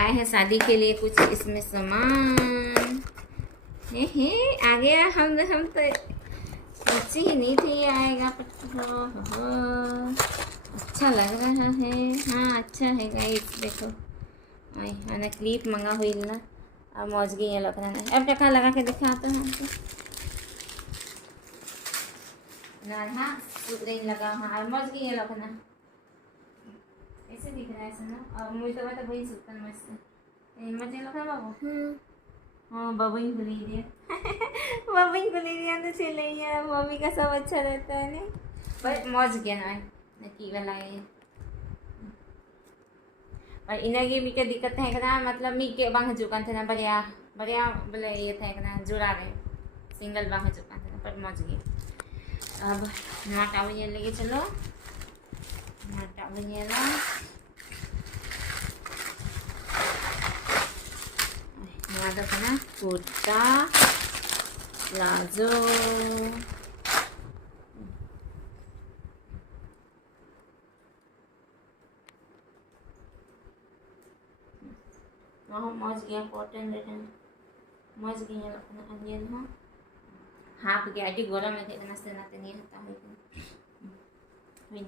मंगाए हैं शादी के लिए कुछ इसमें सामान। हे आ गया। हम तो सोची ही नहीं थी ये आएगा, पर अच्छा लग रहा है। हाँ अच्छा है गाइस, देखो मैंने क्लिप मंगा हुई ना। अब मौज गई ये लग रहा है। अब टका लगा के दिखाते हैं हमको ना। हाँ सुधरे लगा। हाँ अब मौज गई ये लग ना, ऐसे दिख रहा है सुना। और मुझे तो वही सुतन मस्त मजे लगा बाबू। हाँ बबुई खुली दिया बबुई खुली दिया तो चले यार, मम्मी का सब अच्छा रहता है नहीं। पर मौज गया ना की वाला है। और इनकी भी क्या दिक्कत है ना, मतलब मी के बांग चुका थे ना, बढ़िया बढ़िया बोले ये थे ना जुड़ा रहे सिंगल बांग चुका थे ना, पर मौज गया। अब माटा भैया लेके चलो, माटा भैया ना देखो ना कुर्ता प्लाजो। वहाँ मौज गया कॉटन रिटर्न मौज गया अंजन। हाँ हाफ गया गरम है मस्त ना नहीं आता है।